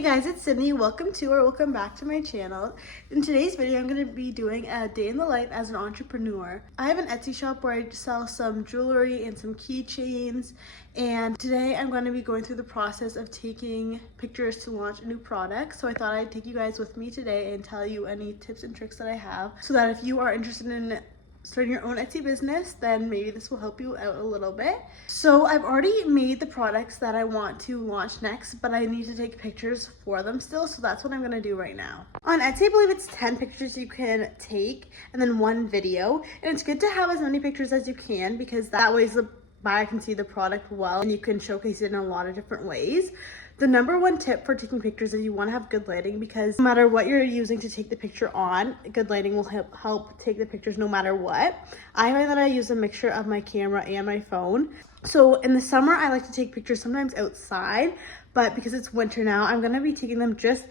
Hey guys, it's Sydney. Welcome back to my channel. In today's video, I'm going to be doing a day in the life as an entrepreneur. I have an Etsy shop where I sell some jewelry and some keychains, and today I'm going to be going through the process of taking pictures to launch a new product. So I thought I'd take you guys with me today and tell you any tips and tricks that I have so that if you are interested in starting your own Etsy business, then maybe this will help you out a little bit. So I've already made the products that I want to launch next, but I need to take pictures for them still, so that's what I'm gonna do right now. On Etsy, I believe it's 10 pictures you can take and then 1 video, and it's good to have as many pictures as you can because that way the buyer can see the product well and you can showcase it in a lot of different ways. The number one tip for taking pictures is you want to have good lighting, because no matter what you're using to take the picture on, good lighting will help take the pictures no matter what. I find that I use a mixture of my camera and my phone. So in the summer, I like to take pictures sometimes outside, but because it's winter now, I'm going to be taking them just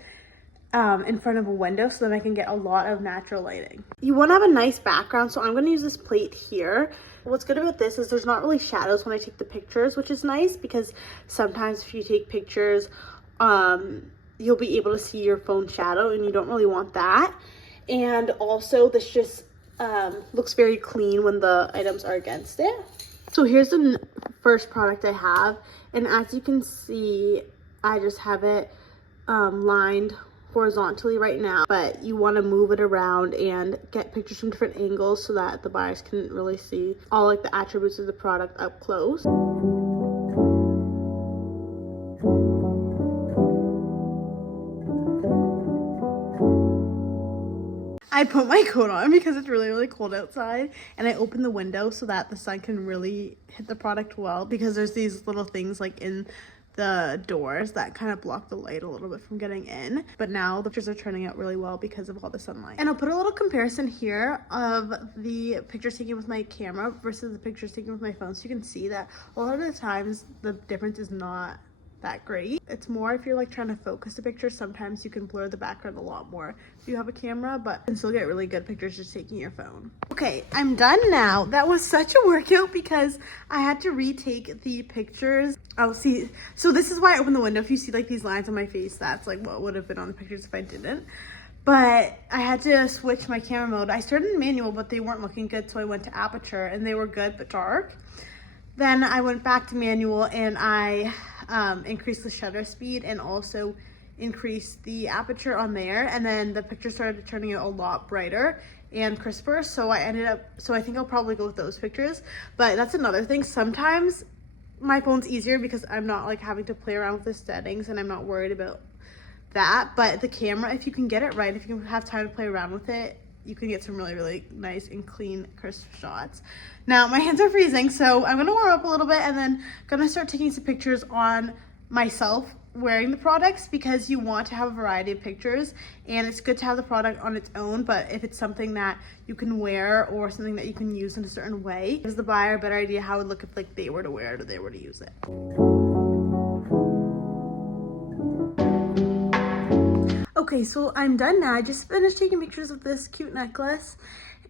in front of a window so that I can get a lot of natural lighting. You want to have a nice background, so I'm going to use this plate here. What's good about this is there's not really shadows when I take the pictures, which is nice because sometimes if you take pictures, you'll be able to see your phone shadow and you don't really want that. And also this just looks very clean when the items are against it. So here's the first product I have, and as you can see, I just have it lined horizontally right now, but you want to move it around and get pictures from different angles so that the buyers can really see all like the attributes of the product up close. I put my coat on because it's really cold outside, and I open the window so that the sun can really hit the product well, because there's these little things like in the doors that kind of block the light a little bit from getting in. But now the pictures are turning out really well because of all the sunlight. And I'll put a little comparison here of the pictures taken with my camera versus the pictures taken with my phone, so you can see that a lot of the times the difference is not that great. It's more if you're like trying to focus a picture, sometimes you can blur the background a lot more if you have a camera, but you can still get really good pictures just taking your phone. Okay, I'm done now. That was such a workout because I had to retake the pictures. Oh, see, so this is why I opened the window. If you see like these lines on my face, that's like what would have been on the pictures if I didn't. But I had to switch my camera mode. I started in manual, but they weren't looking good, so I went to aperture and they were good but dark. Then I went back to manual and I increased the shutter speed and also increased the aperture on there, and then the picture started turning out a lot brighter and crisper, so I think I'll probably go with those pictures. But that's another thing, sometimes my phone's easier because I'm not like having to play around with the settings and I'm not worried about that. But the camera, if you can get it right, if you can have time to play around with it, you can get some really nice and clean, crisp shots. Now my hands are freezing, so I'm gonna warm up a little bit and then gonna start taking some pictures on myself wearing the products, because you want to have a variety of pictures and it's good to have the product on its own, but if it's something that you can wear or something that you can use in a certain way, it gives the buyer a better idea how it would look if like they were to wear it or they were to use it. Okay, so I'm done now. I just finished taking pictures of this cute necklace,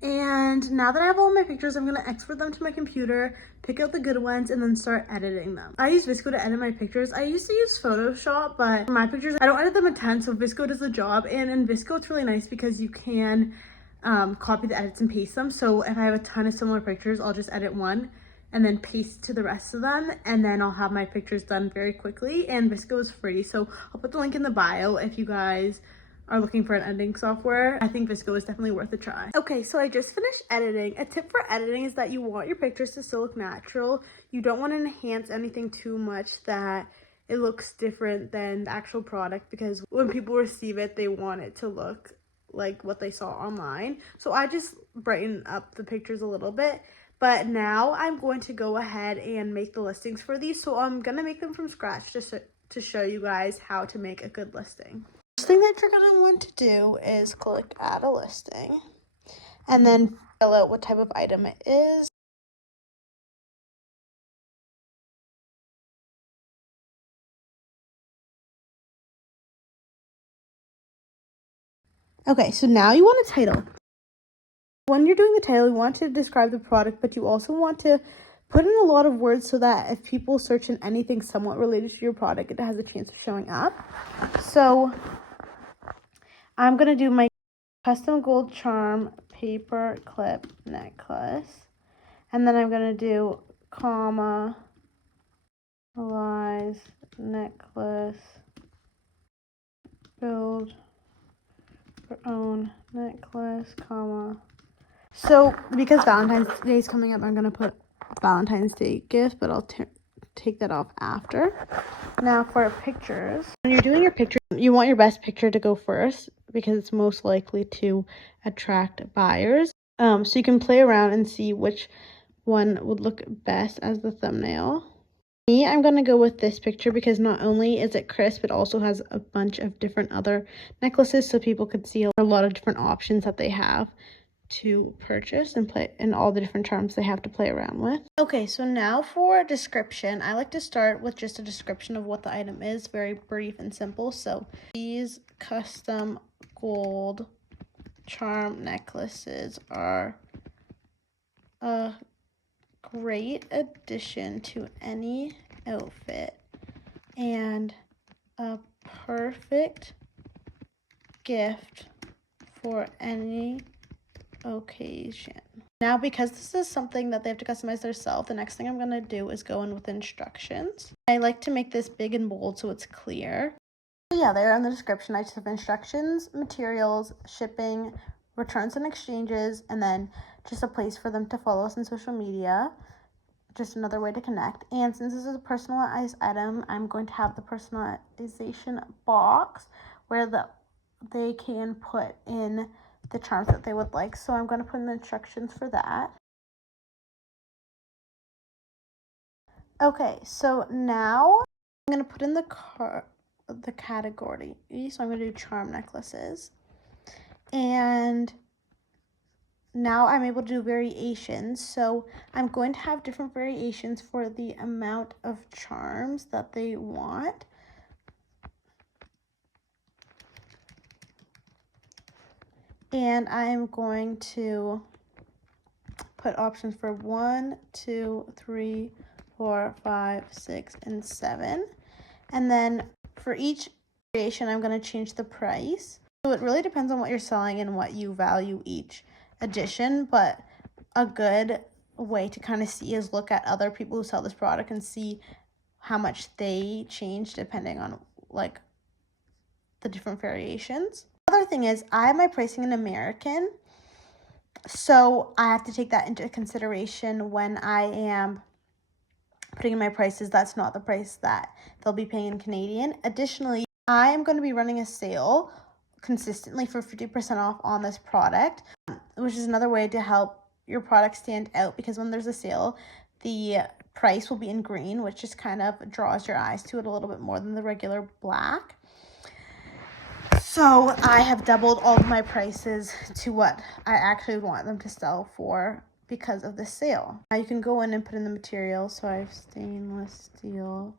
and now that I have all my pictures, I'm gonna export them to my computer, pick out the good ones, and then start editing them. I use VSCO to edit my pictures. I used to use Photoshop, but for my pictures, I don't edit them a ton, so VSCO does the job. And in VSCO, it's really nice because you can copy the edits and paste them. So if I have a ton of similar pictures, I'll just edit one and then paste to the rest of them, and then I'll have my pictures done very quickly. And VSCO is free, so I'll put the link in the bio if you guys are looking for an editing software. I think VSCO is definitely worth a try. Okay, so I just finished editing. A tip for editing is that you want your pictures to still look natural. You don't want to enhance anything too much that it looks different than the actual product, because when people receive it, they want it to look like what they saw online. So I just brighten up the pictures a little bit. But now I'm going to go ahead and make the listings for these. So I'm gonna make them from scratch just to show you guys how to make a good listing. First thing that you're gonna want to do is click add a listing and then fill out what type of item it is. Okay, so now you want a title. When you're doing the title, you want to describe the product, but you also want to put in a lot of words so that if people search in anything somewhat related to your product, it has a chance of showing up. So I'm going to do my custom gold charm paper clip necklace. And then I'm going to do comma, Lies necklace, build your own necklace, comma. So because Valentine's Day is coming up, I'm going to put Valentine's Day gift, but I'll take that off after. Now for pictures. When you're doing your picture, you want your best picture to go first because it's most likely to attract buyers. So you can play around and see which one would look best as the thumbnail. Me, I'm going to go with this picture because not only is it crisp, it also has a bunch of different other necklaces so people could see a lot of different options that they have to purchase and play and all the different charms they have to play around with. Okay, so now for description, I like to start with just a description of what the item is, very brief and simple. So these custom gold charm necklaces are a great addition to any outfit and a perfect gift for any occasion. Now, because this is something that they have to customize themselves, the next thing I'm going to do is go in with instructions. I like to make this big and bold so it's clear. So yeah, there in the description, I just have instructions, materials, shipping, returns and exchanges, and then just a place for them to follow us on social media. Just another way to connect. And since this is a personalized item, I'm going to have the personalization box where they can put in the charms that they would like. So I'm going to put in the instructions for that. Okay, so now I'm going to put in the category. So I'm going to do charm necklaces. And now I'm able to do variations. So I'm going to have different variations for the amount of charms that they want. And I'm going to put options for 1, 2, 3, 4, 5, 6, and 7. And then for each variation, I'm going to change the price. So it really depends on what you're selling and what you value each edition, but a good way to kind of see is look at other people who sell this product and see how much they change depending on like the different variations. Other thing is I have my pricing in American, so I have to take that into consideration when I am putting in my prices. That's not the price that they'll be paying in Canadian. Additionally, I am going to be running a sale consistently for 50% off on this product, which is another way to help your product stand out, because when there's a sale, the price will be in green, which just kind of draws your eyes to it a little bit more than the regular black. So I have doubled all of my prices to what I actually want them to sell for because of this sale. Now you can go in and put in the material. So I have stainless steel.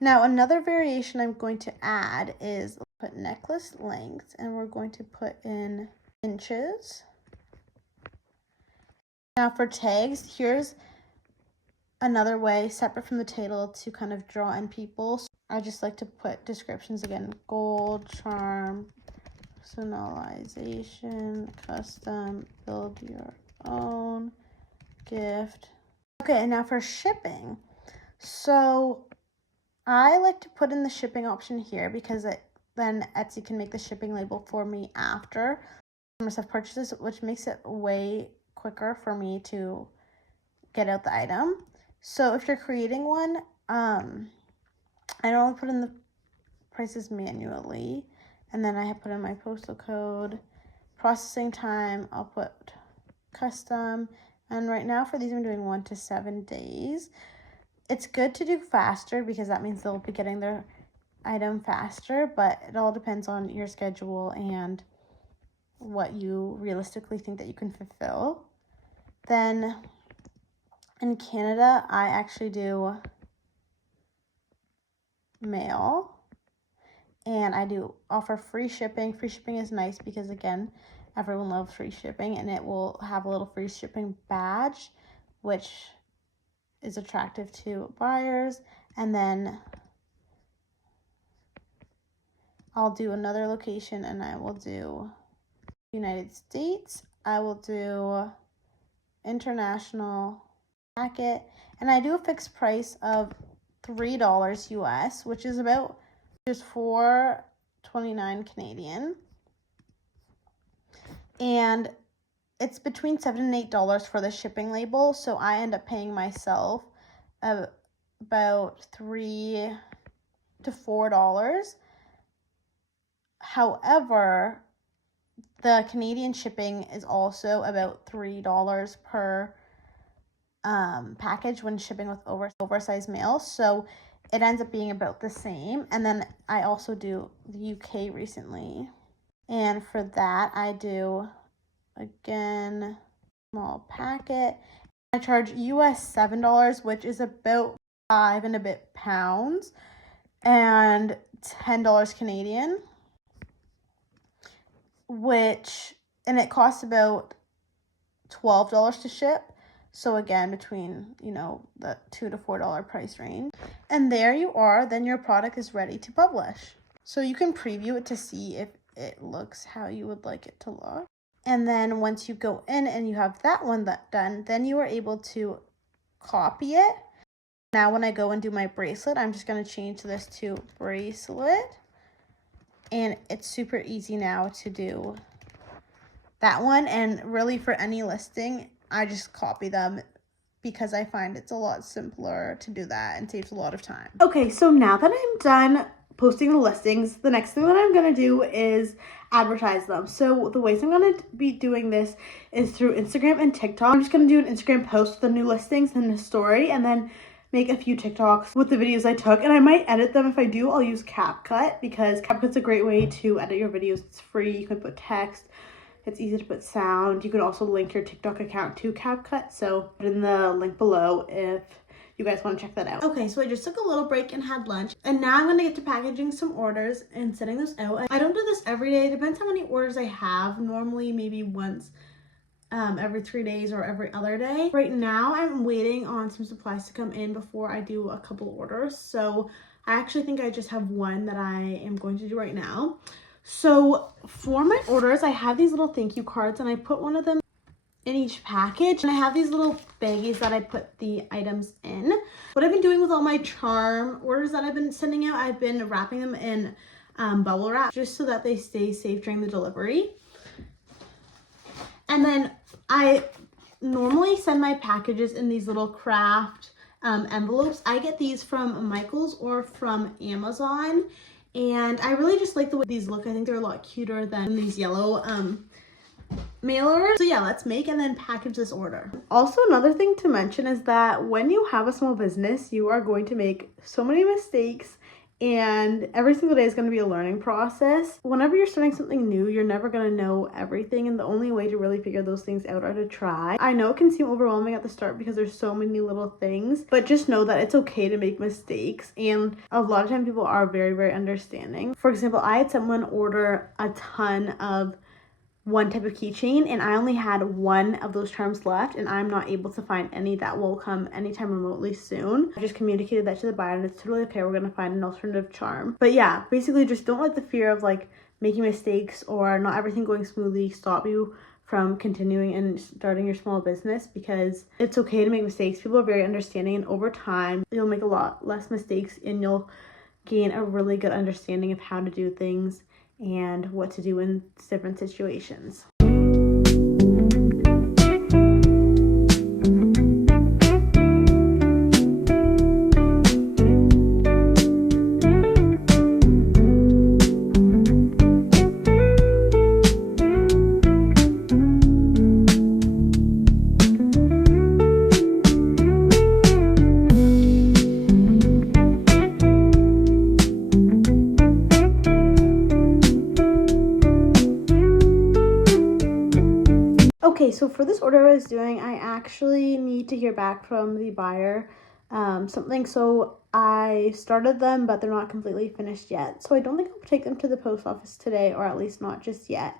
Now another variation I'm going to add is put necklace length, and we're going to put in inches. Now for tags, here's another way separate from the title to kind of draw in people. So I just like to put descriptions again: gold charm, personalization, custom, build your own, gift. Okay, and now for shipping. So I like to put in the shipping option here because then Etsy can make the shipping label for me after customers have purchases, which makes it way quicker for me to get out the item. So if you're creating one, I normally put in the prices manually, and then I put in my postal code, processing time, I'll put custom, and right now for these I'm doing 1 to 7 days. It's good to do faster because that means they'll be getting their item faster, but it all depends on your schedule and what you realistically think that you can fulfill. Then in Canada, I actually do mail, and I do offer free shipping. Free shipping is nice because, again, everyone loves free shipping, and it will have a little free shipping badge, which is attractive to buyers. And then I'll do another location and I will do United States. I will do international packet, and I do a fixed price of $3 US, which is about just $4.29 Canadian. And it's between $7 and $8 for the shipping label, so I end up paying myself about $3 to $4. However, the Canadian shipping is also about $3 per package when shipping with oversized mail, so it ends up being about the same. And then I also do the UK recently, and for that I do, again, small packet. I charge US $7, which is about 5 and a bit pounds, and $10 Canadian, and it costs about $12 to ship. So again, between, the $2 to $4 price range. And there you are, then your product is ready to publish. So you can preview it to see if it looks how you would like it to look. And then once you go in and you have that one done, then you are able to copy it. Now when I go and do my bracelet, I'm just going to change this to bracelet. And it's super easy now to do that one. And really for any listing, I just copy them because I find it's a lot simpler to do that and saves a lot of time. Okay, so now that I'm done posting the listings, the next thing that I'm going to do is advertise them. So the ways I'm going to be doing this is through Instagram and TikTok. I'm just going to do an Instagram post with the new listings and the story, and then make a few TikToks with the videos I took. And I might edit them. If I do, I'll use CapCut, because CapCut's a great way to edit your videos. It's free. You can put text. It's easy to put sound. You can also link your TikTok account to CapCut, so put in the link below if you guys want to check that out. Okay, so I just took a little break and had lunch, and now I'm going to get to packaging some orders and sending those out. I don't do this every day. It depends how many orders I have. Normally maybe once every 3 days or every other day. Right now I'm waiting on some supplies to come in before I do a couple orders, so I actually think I just have one that I am going to do right now. So for my orders, I have these little thank you cards, and I put one of them in each package, and I have these little baggies that I put the items in. What I've been doing with all my charm orders that I've been sending out, I've been wrapping them in bubble wrap just so that they stay safe during the delivery. And then I normally send my packages in these little craft envelopes. I get these from Michaels or from Amazon. And I really just like the way these look. I think they're a lot cuter than these yellow mailers. So yeah, let's make and then package this order. Also, another thing to mention is that when you have a small business, you are going to make so many mistakes, and every single day is going to be a learning process. Whenever you're starting something new, you're never going to know everything, and the only way to really figure those things out are to try. I know it can seem overwhelming at the start because there's so many little things, but just know that it's okay to make mistakes, and a lot of times people are very, very understanding. For example, I had someone order a ton of one type of keychain, and I only had one of those charms left, and I'm not able to find any that will come anytime remotely soon. I just communicated that to the buyer, and it's totally okay. We're gonna find an alternative charm. But yeah, basically just don't let the fear of like making mistakes or not everything going smoothly stop you from continuing and starting your small business, because it's okay to make mistakes. People are very understanding, and over time you'll make a lot less mistakes and you'll gain a really good understanding of how to do things and what to do in different situations. Okay, so for this order I was doing, I actually need to hear back from the buyer so I started them, but they're not completely finished yet. So I don't think I'll take them to the post office today, or at least not just yet.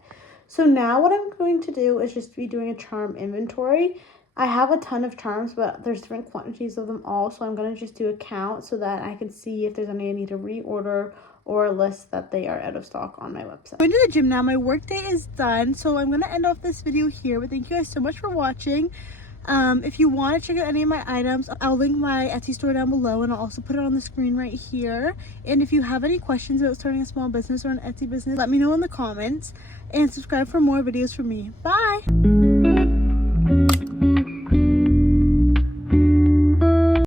So now what I'm going to do is just be doing a charm inventory. I have a ton of charms, but there's different quantities of them all, so I'm going to just do a count so that I can see if there's any I need to reorder or list that they are out of stock on my website. I'm going to the gym now. My work day is done, so I'm going to end off this video here, but thank you guys so much for watching. If you want to check out any of my items, I'll link my Etsy store down below, and I'll also put it on the screen right here. And if you have any questions about starting a small business or an Etsy business, let me know in the comments, and subscribe for more videos from me. Bye!